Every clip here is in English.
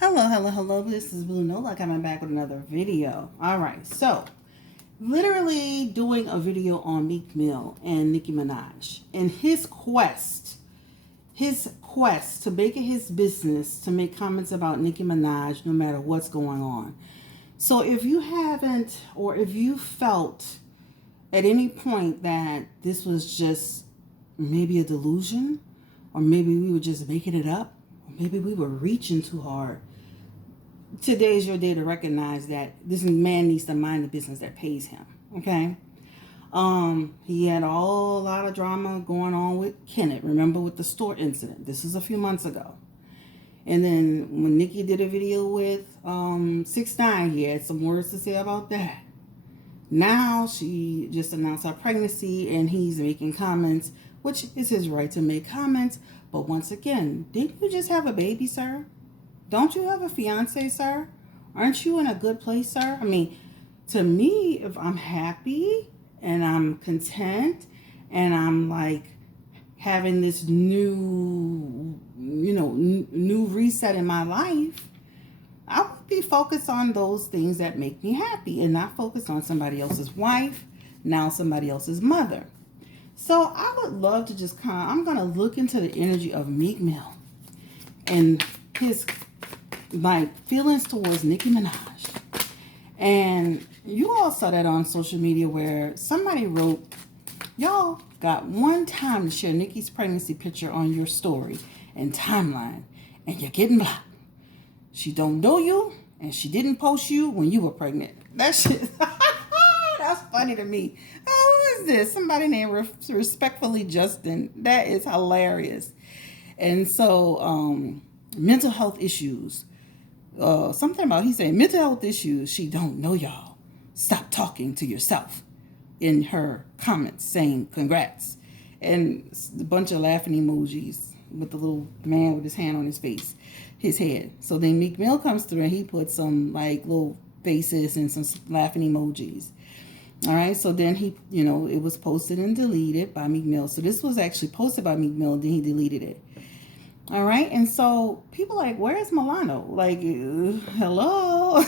Hello. This is Blue Nola coming back with another video. All right, so literally doing a video on Meek Mill and Nicki Minaj and his quest to make it his business to make comments about Nicki Minaj no matter what's going on. So if you haven't, or if you felt at any point that this was just maybe a delusion, or maybe we were just making it up, or maybe we were reaching too hard, today's your day to recognize that this man needs to mind the business that pays him. Okay. He had a lot of drama going on with Kenneth. Remember with the store incident? This is a few months ago. And then when Nicki did a video with 6ix9ine, he had some words to say about that. Now she just announced her pregnancy and he's making comments, which is his right to make comments. But once again, didn't you just have a baby, sir? Don't you have a fiance, sir? Aren't you in a good place, sir? I mean, to me, if I'm happy and I'm content and I'm like having this new reset in my life, I would be focused on those things that make me happy and not focused on somebody else's wife, now somebody else's mother. So I would love to just I'm going to look into the energy of Meek Mill and his feelings towards Nicki Minaj. And you all saw that on social media where somebody wrote, y'all got one time to share Nicki's pregnancy picture on your story and timeline, and you're getting blocked. She don't know you, and she didn't post you when you were pregnant. That shit, that's funny to me. Oh, who is this? Somebody named Respectfully Justin. That is hilarious. And so, mental health issues. Something about, he said, mental health issues. She don't know y'all. Stop talking to yourself. In her comments saying congrats. And a bunch of laughing emojis with the little man with his hand on his face, his head. So then Meek Mill comes through and he put some little faces and some laughing emojis. All right, so then he, it was posted and deleted by Meek Mill. So this was actually posted by Meek Mill, and then he deleted it. All right, and so people like, where's Milano? Like, hello,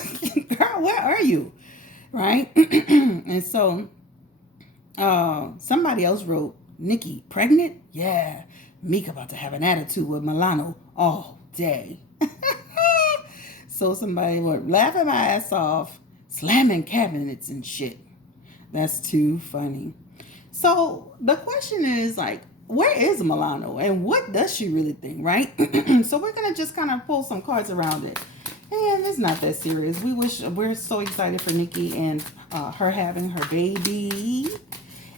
girl, where are you? Right? And so somebody else wrote, Nicki, pregnant? Yeah, Meek about to have an attitude with Milano all day. So somebody went laughing my ass off, slamming cabinets and shit. That's too funny. So the question is where is Milano and what does she really think, right? So we're going to just kind of pull some cards around it. And it's not that serious. We're so excited for Nicki and her having her baby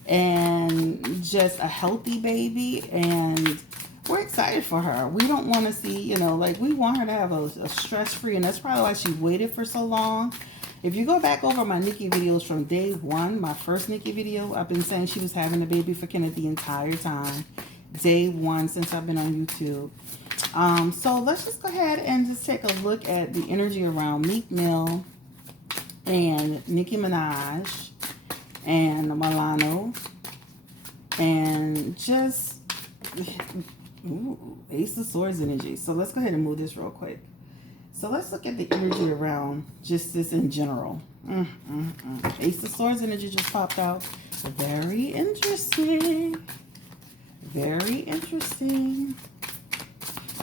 and just a healthy baby. And we're excited for her. We don't want to see, we want her to have a stress-free, and that's probably why she waited for so long. If you go back over my Nicki videos from day one, my first Nicki video, I've been saying she was having a baby for Kenneth the entire time. Day one since I've been on YouTube. So let's just go ahead and just take a look at the energy around Meek Mill and Nicki Minaj and Milano and just Ace of Swords energy. So let's go ahead and move this real quick. So let's look at the energy around just this in general. Ace of Swords energy just popped out. Very interesting. Very interesting.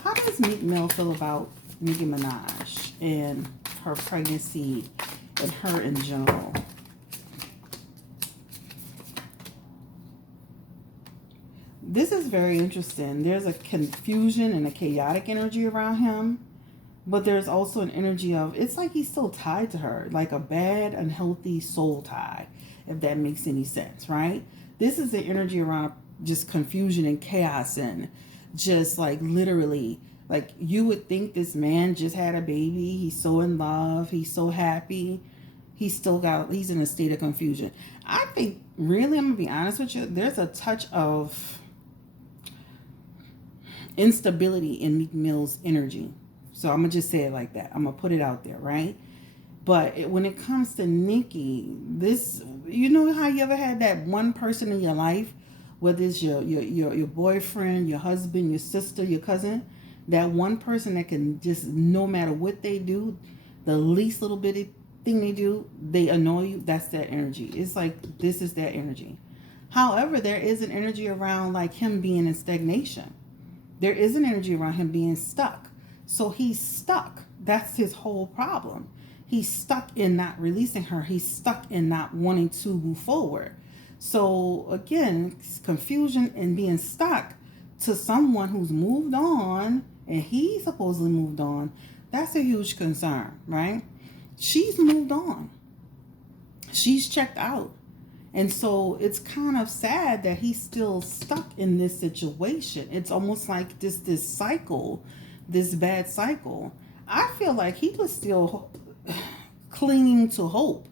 How does Meek Mill feel about Nicki Minaj and her pregnancy and her in general? This is very interesting. There's a confusion and a chaotic energy around him. But there's also an energy of, it's like he's still tied to her, like a bad, unhealthy soul tie, if that makes any sense, right? This is the energy around just confusion and chaos and just literally, you would think this man just had a baby. He's so in love. He's so happy. He's in a state of confusion. I think, really, I'm going to be honest with you, there's a touch of instability in Meek Mill's energy. So I'm going to just say it like that. I'm going to put it out there, right? But when it comes to Nicki, this, how you ever had that one person in your life, whether it's your boyfriend, your husband, your sister, your cousin, That one person that can just, no matter what they do, the least little bitty thing they do, they annoy you. That's that energy. It's like, this is that energy. However, there is an energy around like him being in stagnation. There is an energy around him being stuck. So he's stuck. That's his whole problem. He's stuck in not releasing her. He's stuck in not wanting to move forward. So again, confusion and being stuck to someone who's moved on and he supposedly moved on, that's a huge concern, right? She's moved on. She's checked out. And so it's kind of sad that he's still stuck in this situation. It's almost like this cycle, this bad cycle. I feel like he was still clinging to hope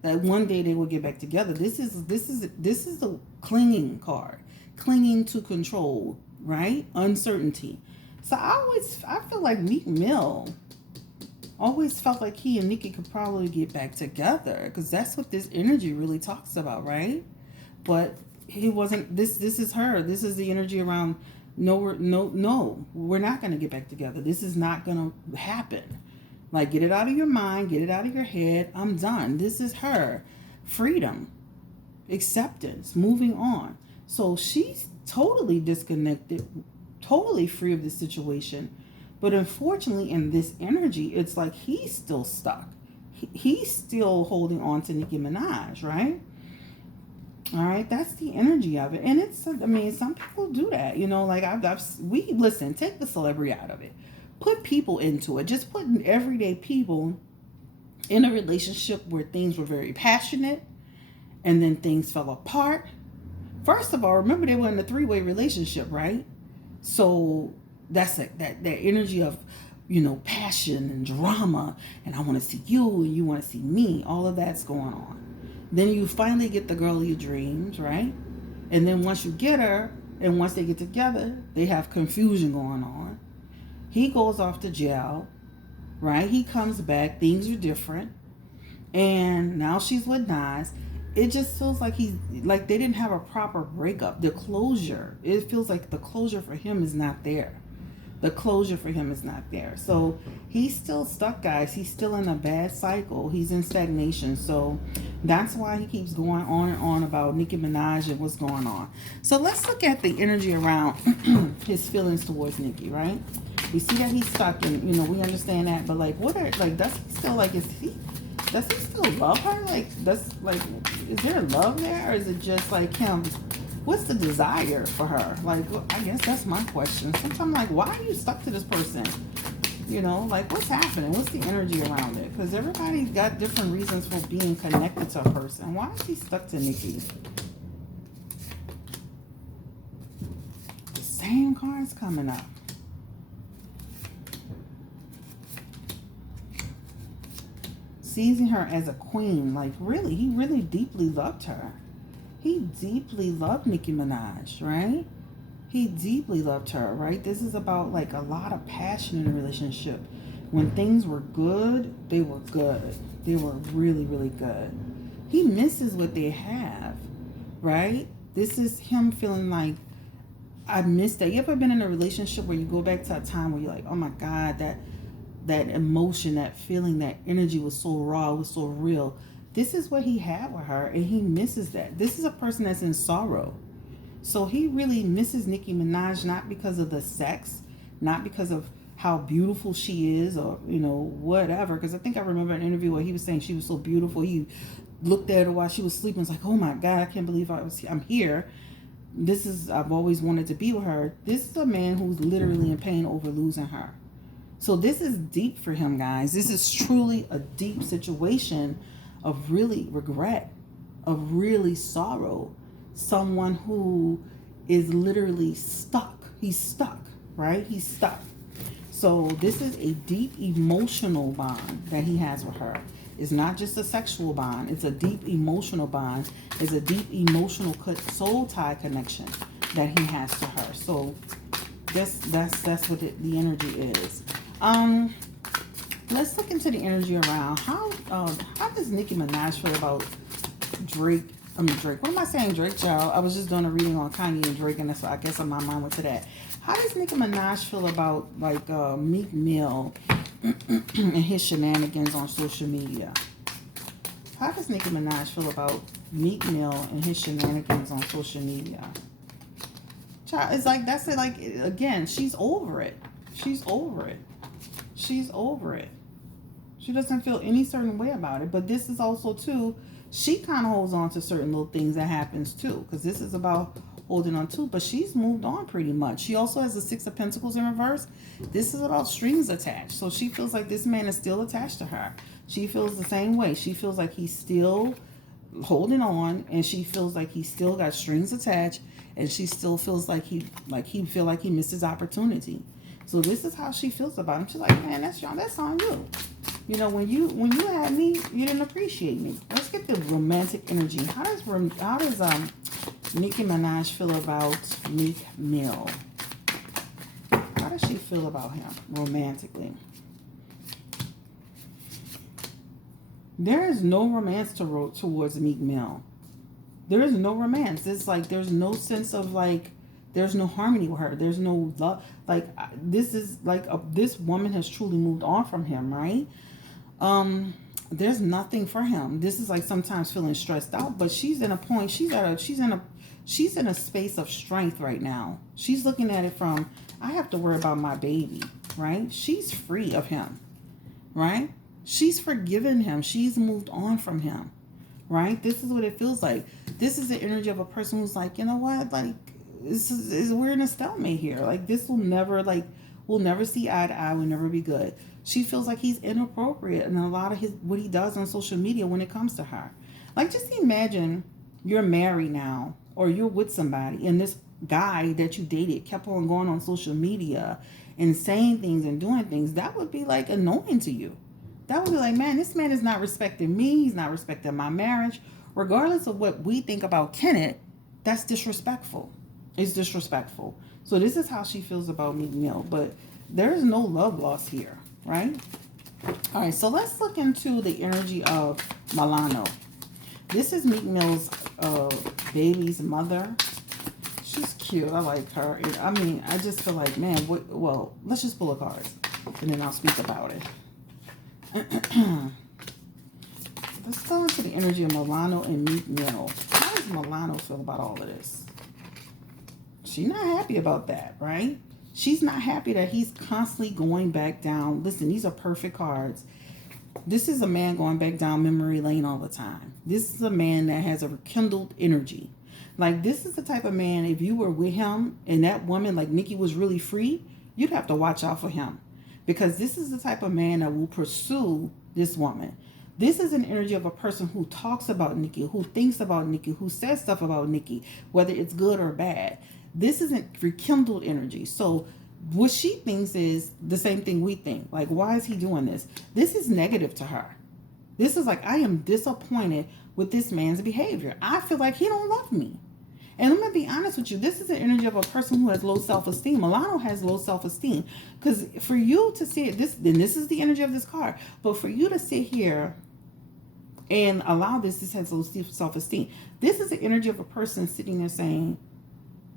that one day they will get back together. This is a clinging card, clinging to control, right? Uncertainty. So I feel like Meek Mill always felt like he and Nicki could probably get back together, because that's what this energy really talks about, right? But he wasn't. This is her. This is the energy around. No, we're not going to get back together. This is not going to happen. Like, get it out of your mind, get it out of your head. I'm done. This is her. Freedom, acceptance, moving on. So she's totally disconnected, totally free of the situation. But unfortunately, in this energy, it's like he's still stuck. He's still holding on to Nicki Minaj, right? All right, that's the energy of it. And it's, I mean, some people do that, you know, like listen, take the celebrity out of it. Put people into it. Just putting everyday people in a relationship where things were very passionate and then things fell apart. First of all, remember they were in a 3-way relationship, right? So that's that energy of, you know, passion and drama, and I want to see you and you want to see me. All of that's going on. Then you finally get the girl of your dreams, right? And then once you get her, and once they get together, they have confusion going on. He goes off to jail, right? He comes back, things are different, and now she's with Nas. It just feels like they didn't have a proper breakup. The closure, it feels like the closure for him is not there. The closure for him is not there. So he's still stuck, guys. He's still in a bad cycle. He's in stagnation. So that's why he keeps going on and on about Nicki Minaj and what's going on. So let's look at the energy around his feelings towards Nicki, right? We see that he's stuck, and you know, we understand that. But like, does he still still love her? Like, is there love there, or is it just like him? What's the desire for her? Like, I guess that's my question. Sometimes I'm like, why are you stuck to this person? You know, like, what's happening? What's the energy around it? Because everybody's got different reasons for being connected to a person. Why is he stuck to Nicki? The same card's coming up. Seizing her as a queen. Like, really, he really deeply loved her. He deeply loved Nicki Minaj, right? He deeply loved her, right? This is about like a lot of passion in a relationship. When things were good, they were good. They were really, really good. He misses what they have, right? This is him feeling like, I missed that. You ever been in a relationship where you go back to a time where you're like, oh my God, that emotion, that feeling, that energy was so raw, was so real. This is what he had with her, and he misses that. This is a person that's in sorrow. So he really misses Nicki Minaj, not because of the sex, not because of how beautiful she is, or, you know, whatever. Because I think I remember an interview where he was saying she was so beautiful. He looked at her while she was sleeping. It's like, oh my God, I can't believe I'm here. I've always wanted to be with her. This is a man who's literally in pain over losing her. So this is deep for him, guys. This is truly a deep situation of really regret, of really sorrow. Someone who is literally stuck. He's stuck, right? He's stuck. So this is a deep emotional bond that he has with her. It's not just a sexual bond. It's a deep emotional bond. It's a deep emotional soul tie connection that he has to her. So that's what the energy is. Let's look into the energy around how does Nicki Minaj feel about Drake? What am I saying, Drake, child? I was just doing a reading on Kanye and Drake, and that's why I guess my mind went to that. How does Nicki Minaj feel about like Meek Mill and his shenanigans on social media? How does Nicki Minaj feel about Meek Mill and his shenanigans on social media? Child, it's like that's it. Like again, she's over it. She's over it. She's over it. She doesn't feel any certain way about it. But this is also too. She kind of holds on to certain little things that happens too, because this is about holding on to. But she's moved on pretty much. She also has the Six of Pentacles in reverse. This is about strings attached. So she feels like this man is still attached to her. She feels the same way. She feels like he's still holding on, and she feels like he's still got strings attached, and she still feels like he feel like he missed his opportunity. So this is how she feels about him. She's like, man, that's on you. You know, when you had me, you didn't appreciate me. Let's get the romantic energy. How does Nicki Minaj feel about Meek Mill? How does she feel about him romantically? There is no romance towards Meek Mill. There is no romance. It's like there's no sense of like, there's no harmony with her. There's no love. Like this is like this woman has truly moved on from him, right? There's nothing for him. This is like sometimes feeling stressed out, but she's in a point. She's in a space of strength right now. She's looking at it from, I have to worry about my baby, right? She's free of him, right? She's forgiven him. She's moved on from him, right? This is what it feels like. This is the energy of a person who's like, you know what? Like, we're in a stalemate here. Like, this will never, like, we'll never see eye to eye. We'll never be good. She feels like he's inappropriate in a lot of what he does on social media when it comes to her. Like, just imagine you're married now, or you're with somebody, and this guy that you dated kept on going on social media and saying things and doing things. That would be, like, annoying to you. That would be like, man, this man is not respecting me. He's not respecting my marriage. Regardless of what we think about Kenneth, that's disrespectful. It's disrespectful. So this is how she feels about Meek Mill. But there is no love lost here, right? All right, so let's look into the energy of Milano. This is Meek Mill's baby's mother. She's cute. I like her. I mean, I just feel like, man, well, let's just pull a card, and then I'll speak about it. Let's go into the energy of Milano and Meek Mill. How does Milano feel about all of this? She's not happy about that, right? She's not happy that he's constantly going back down. Listen, these are perfect cards. This is a man going back down memory lane all the time. This is a man that has a rekindled energy. Like, this is the type of man, if you were with him and that woman, like Nicki, was really free, you'd have to watch out for him. Because this is the type of man that will pursue this woman. This is an energy of a person who talks about Nicki, who thinks about Nicki, who says stuff about Nicki, whether it's good or bad. This isn't rekindled energy. So what she thinks is the same thing we think. Like, why is he doing this? This is negative to her. This is like, I am disappointed with this man's behavior. I feel like he don't love me. And I'm going to be honest with you. This is the energy of a person who has low self-esteem. Milano has low self-esteem. Because for you to see it, this is the energy of this card. But for you to sit here and allow this has low self-esteem. This is the energy of a person sitting there saying,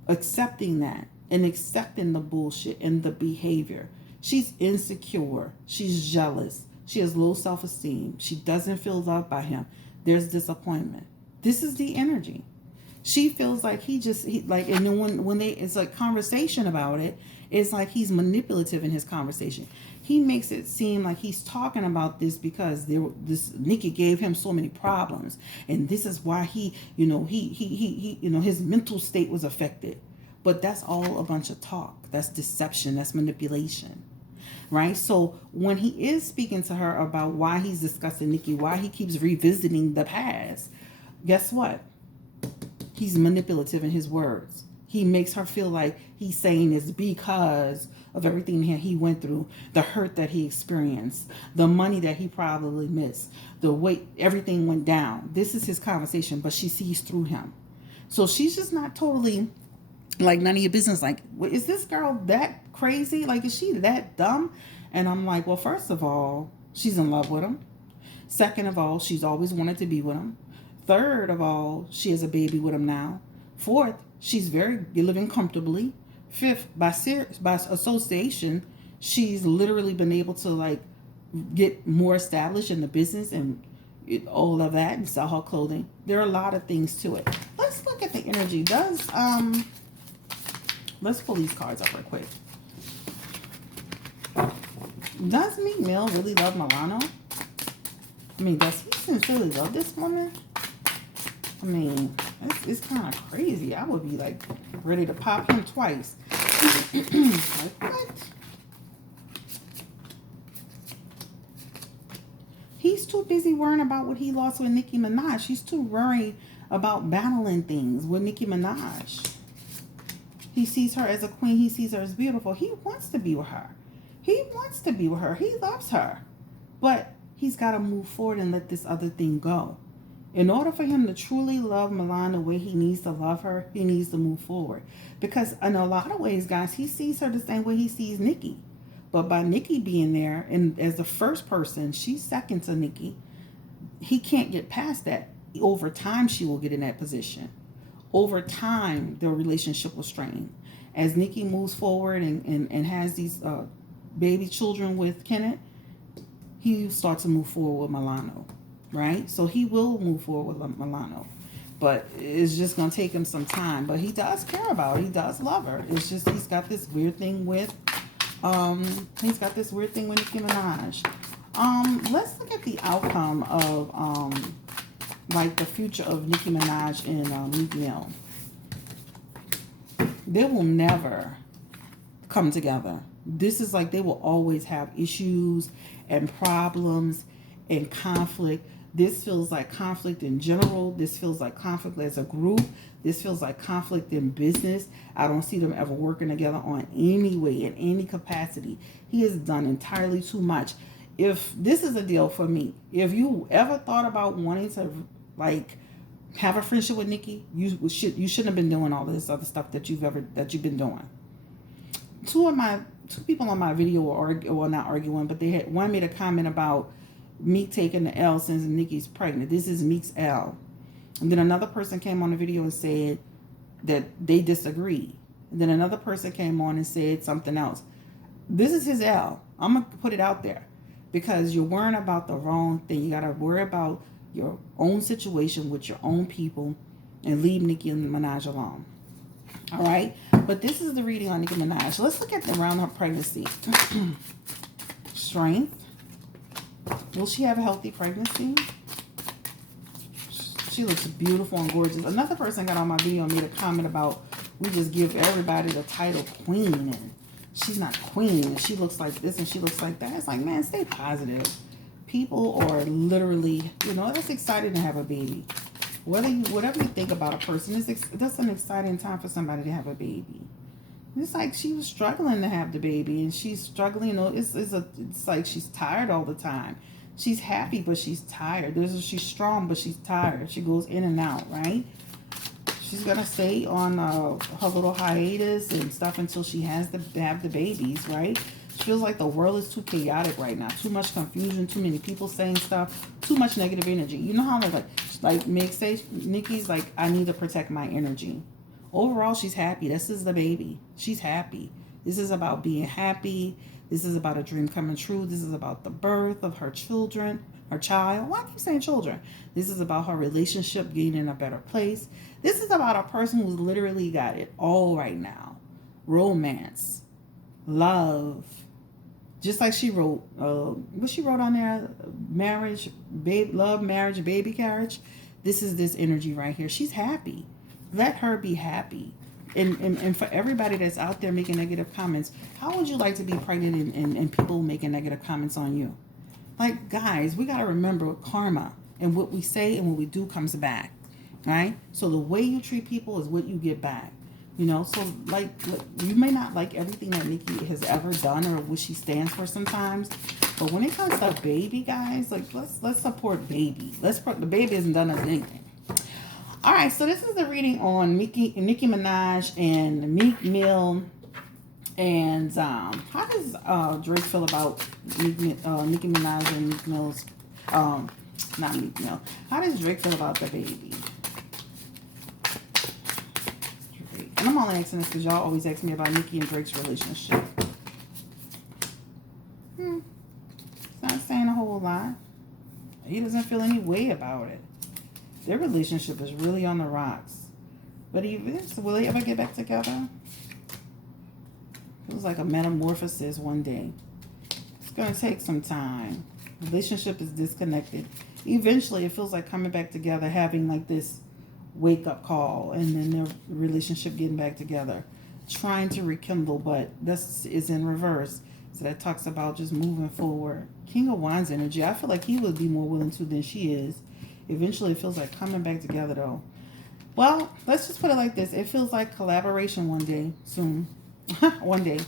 accepting that and accepting the bullshit and the behavior. She's insecure. She's jealous. She has low self-esteem. She doesn't feel loved by him. There's disappointment. This is the energy. She feels like he like, and then when it's like conversation about it, it's like he's manipulative in his conversation. He makes it seem like he's talking about this because this Nicki gave him so many problems, and this is why he his mental state was affected. But that's all a bunch of talk. That's deception. That's manipulation. Right? So when he is speaking to her about why he's discussing Nicki, why he keeps revisiting the past, guess what? He's manipulative in his words. He makes her feel like he's saying this because of everything he went through, the hurt that he experienced, the money that he probably missed, the way everything went down. This is his conversation, but she sees through him. So she's just not totally like, none of your business. Like, is this girl that crazy? Like, is she that dumb? And I'm like, well, first of all, she's in love with him. Second of all, she's always wanted to be with him. Third of all, she has a baby with him now. Fourth, she's living comfortably. Fifth, by association, she's literally been able to like get more established in the business and all of that and sell her clothing. There are a lot of things to it. Let's look at the energy. Let's pull these cards up real quick. Does Meek Mill really love Milano? I mean, does he sincerely love this woman? I mean, it's kind of crazy. I would be like ready to pop him twice. Like, what? He's too busy worrying about what he lost with Nicki Minaj. He's too worried about battling things with Nicki Minaj. He sees her as a queen. He sees her as beautiful. He wants to be with her. He wants to be with her. He loves her. But he's got to move forward and let this other thing go. In order for him to truly love Milan the way he needs to love her, he needs to move forward. Because in a lot of ways, guys, he sees her the same way he sees Nicki. But by Nicki being there, and as the first person, she's second to Nicki, he can't get past that. Over time, she will get in that position. Over time, their relationship will strain. As Nicki moves forward and has these baby children with Kenneth, he starts to move forward with Milano, right? So he will move forward with Milano. But it's just going to take him some time. But he does care about her. He does love her. It's just he's got this weird thing with Nicki Minaj. Let's look at the outcome of like the future of Nicki Minaj and Meek Mill. They will never come together. This is like they will always have issues and problems and conflict. This feels like conflict in general. This feels like conflict as a group. This feels like conflict in business. I don't see them ever working together on any way, in any capacity. He has done entirely too much. If this is a deal for me, if you ever thought about wanting to like have a friendship with Nicki, you shouldn't have been doing all this other stuff that you've been doing. Two people on my video were not arguing, but one made a comment about Meek taking the L since Nicki's pregnant. This is Meek's L. And then another person came on the video and said that they disagreed. And then another person came on and said something else. This is his L. I'm going to put it out there because you're worrying about the wrong thing. You got to worry about your own situation with your own people and leave Nicki Minaj alone. All right? But this is the reading on Nicki Minaj. Let's look at around her pregnancy. Strength. Will she have a healthy pregnancy? She looks beautiful and gorgeous. Another person got on my video and made a comment about we just give everybody the title queen and she's not queen and she looks like this and she looks like that. It's like, man, stay positive. People are literally, that's exciting to have a baby. Whatever you think about a person, that's an exciting time for somebody to have a baby. It's like she was struggling to have the baby and she's struggling. It's like she's tired all the time. She's happy, but she's tired. She's strong, but she's tired. She goes in and out, right? She's going to stay on her little hiatus and stuff until she has to have the babies, right? She feels like the world is too chaotic right now. Too much confusion, too many people saying stuff, too much negative energy. You know how like Meek says, Nicki's like, I need to protect my energy. Overall, she's happy. This is the baby. She's happy. This is about being happy. This is about a dream coming true. This is about the birth of her children, her child. Why I keep saying children? This is about her relationship getting in a better place. This is about a person who's literally got it all right now. Romance, love. Just like she wrote, what she wrote on there, marriage, love, marriage, baby carriage. This is this energy right here. She's happy. Let her be happy. And for everybody that's out there making negative comments, how would you like to be pregnant and people making negative comments on you? Like, guys, we got to remember karma and what we say and what we do comes back, right? So the way you treat people is what you get back, So, like, you may not like everything that Nicki has ever done or what she stands for sometimes, but when it comes to baby, guys, like, let's support baby. The baby hasn't done us anything. All right, so this is the reading on Nicki Minaj and Meek Mill. And how does Drake feel about Nicki Minaj and Meek Mill's, not Meek Mill. How does Drake feel about the baby? Drake. And I'm only asking this because y'all always ask me about Nicki and Drake's relationship. It's not saying a whole lot. He doesn't feel any way about it. Their relationship is really on the rocks. But will they ever get back together? Feels like a metamorphosis one day. It's going to take some time. Relationship is disconnected. Eventually, it feels like coming back together, having like this wake-up call, and then their relationship getting back together. Trying to rekindle, but this is in reverse. So that talks about just moving forward. King of Wands energy. I feel like he would be more willing to than she is. Eventually, it feels like coming back together, though. Well, let's just put it like this. It feels like collaboration one day, soon. One day.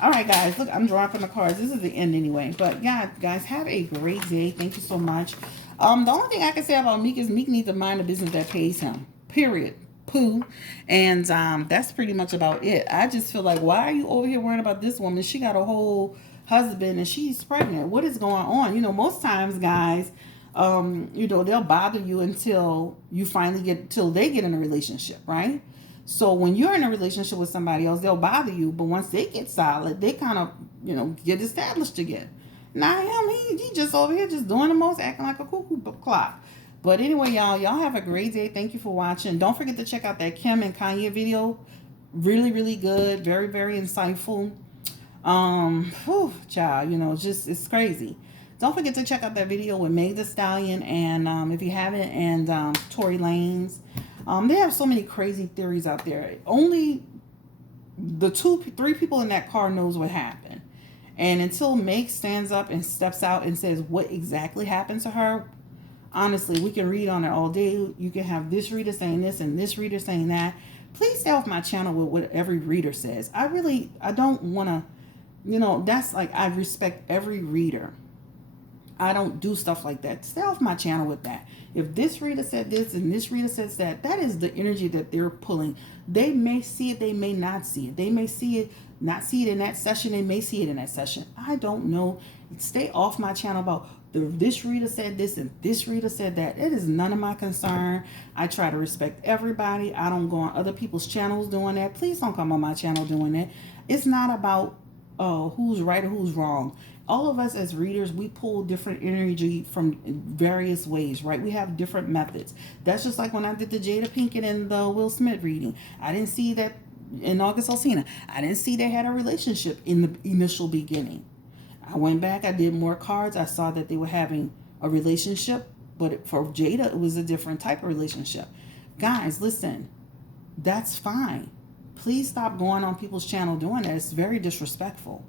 All right, guys. Look, I'm drawing from the cards. This is the end anyway. But, yeah, guys, have a great day. Thank you so much. The only thing I can say about Meek is Meek needs to mind the business that pays him. Period. Pooh. And that's pretty much about it. I just feel like, why are you over here worrying about this woman? She got a whole husband and she's pregnant. What is going on? You know, most times, guys, you know, they'll bother you until you finally till they get in a relationship, right? So when you're in a relationship with somebody else, they'll bother you. But once they get solid, they kind of, you know, get established again. Now he just over here just doing the most, acting like a cuckoo clock. But anyway, y'all have a great day. Thank you for watching. Don't forget to check out that Kim and Kanye video. Really, really good. Very, very insightful. Child, you know, it's crazy. Don't forget to check out that video with Meg Thee Stallion and if you haven't, and Tory Lanez. They have so many crazy theories out there. Only the 3 people in that car knows what happened. And until Meg stands up and steps out and says what exactly happened to her, honestly, we can read on it all day. You can have this reader saying this and this reader saying that. Please stay off my channel with what every reader says. I don't want to, you know, that's like, I respect every reader. I don't do stuff like that. Stay off my channel with that. If this reader said this and this reader says that, that is the energy that they're pulling. They may see it, they may not see it. They may see it, not see it in that session. They may see it in that session. I don't know. Stay off my channel about this reader said this and this reader said that. It is none of my concern. I try to respect everybody. I don't go on other people's channels doing that. Please don't come on my channel doing that. It's not about who's right or who's wrong. All of us as readers, we pull different energy from various ways, right? We have different methods. That's just like when I did the Jada Pinkett and the Will Smith reading. I didn't see that in August Alsina. I didn't see they had a relationship in the initial beginning. I went back, I did more cards. I saw that they were having a relationship, but for Jada, it was a different type of relationship. Guys, listen, that's fine. Please stop going on people's channel doing that. It's very disrespectful.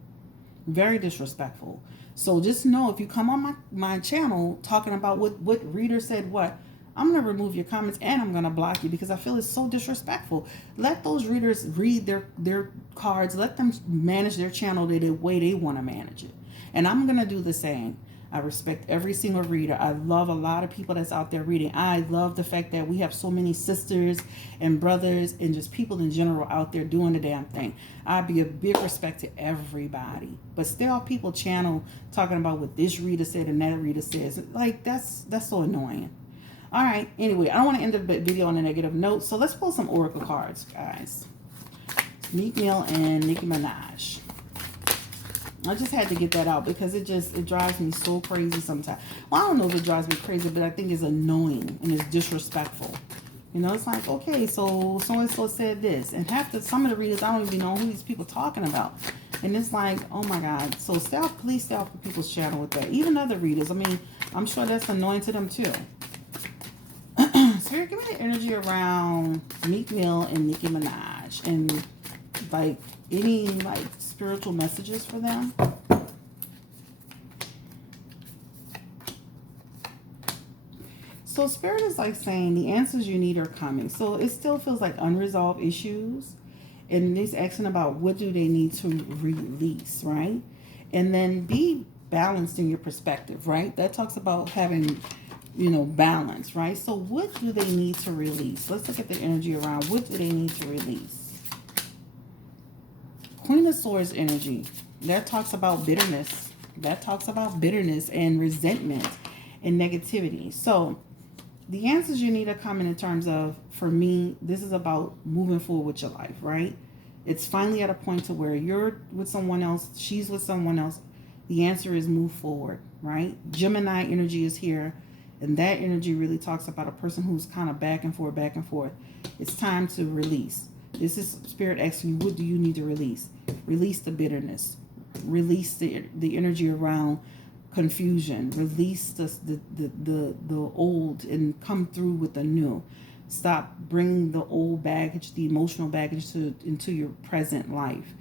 Very disrespectful. So just know, if you come on my channel talking about what reader said what, I'm going to remove your comments and I'm going to block you because I feel it's so disrespectful. Let those readers read their cards. Let them manage their channel the way they want to manage it. And I'm going to do the same. I respect every single reader. I love a lot of people that's out there reading. I love the fact that we have so many sisters and brothers and just people in general out there doing the damn thing. I'd be a big respect to everybody. But stay off people's channel talking about what this reader said and that reader says. Like, that's so annoying. All right. Anyway, I don't want to end the video on a negative note. So let's pull some oracle cards, guys. Meek Mill and Nicki Minaj. I just had to get that out because it drives me so crazy sometimes. Well, I don't know if it drives me crazy, but I think it's annoying and it's disrespectful. You know, it's like, okay, so so-and-so said this. And some of the readers, I don't even know who these people talking about. And it's like, oh my God. So please stay off of people's channel with that. Even other readers. I mean, I'm sure that's annoying to them too. Spirit, give me the energy around Meek Mill and Nicki Minaj. And like any like spiritual messages for them. So Spirit is like saying the answers you need are coming. So it still feels like unresolved issues. And it's asking about what do they need to release, right? And then be balanced in your perspective, right? That talks about having, you know, balance, right? So what do they need to release? Let's look at the energy around what do they need to release. Queen of Swords energy. That talks about bitterness. That talks about bitterness and resentment and negativity. So the answers you need are coming in terms of, for me, this is about moving forward with your life, right? It's finally at a point to where you're with someone else, she's with someone else. The answer is move forward, right? Gemini energy is here, and that energy really talks about a person who's kind of back and forth, back and forth. It's time to release. This is Spirit asking you, what do you need to release? Release the bitterness. Release the energy around confusion. Release the old and come through with the new. Stop bringing the old baggage, the emotional baggage into your present life.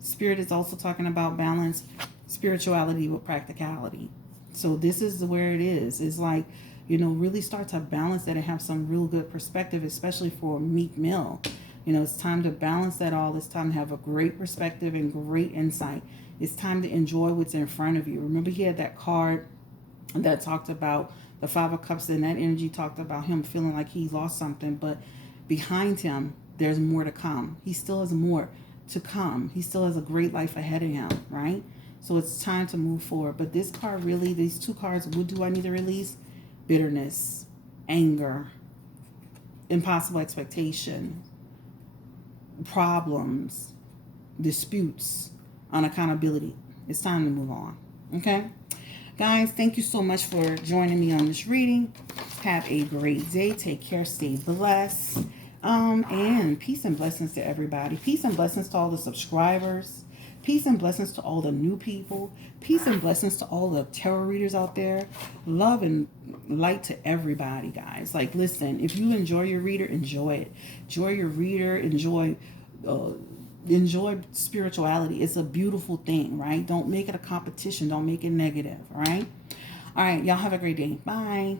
Spirit is also talking about balance, spirituality with practicality. So this is where it is. It's like, really start to balance that and have some real good perspective, especially for Meek Mill. It's time to balance that all. It's time to have a great perspective and great insight. It's time to enjoy what's in front of you. Remember, he had that card that talked about the Five of Cups, and that energy talked about him feeling like he lost something, but behind him, there's more to come. He still has more to come. He still has a great life ahead of him, right? So it's time to move forward. But this card really, these two cards, what do I need to release? Bitterness, anger, impossible expectation, problems, disputes, unaccountability. It's time to move on. Okay? Guys, thank you so much for joining me on this reading. Have a great day. Take care. Stay blessed. And peace and blessings to everybody. Peace and blessings to all the subscribers. Peace and blessings to all the new people. Peace and blessings to all the tarot readers out there. Love and light to everybody, guys. Like, listen, if you enjoy your reader, enjoy it. Enjoy your reader. Enjoy spirituality. It's a beautiful thing, right? Don't make it a competition. Don't make it negative, right? All right, y'all have a great day. Bye.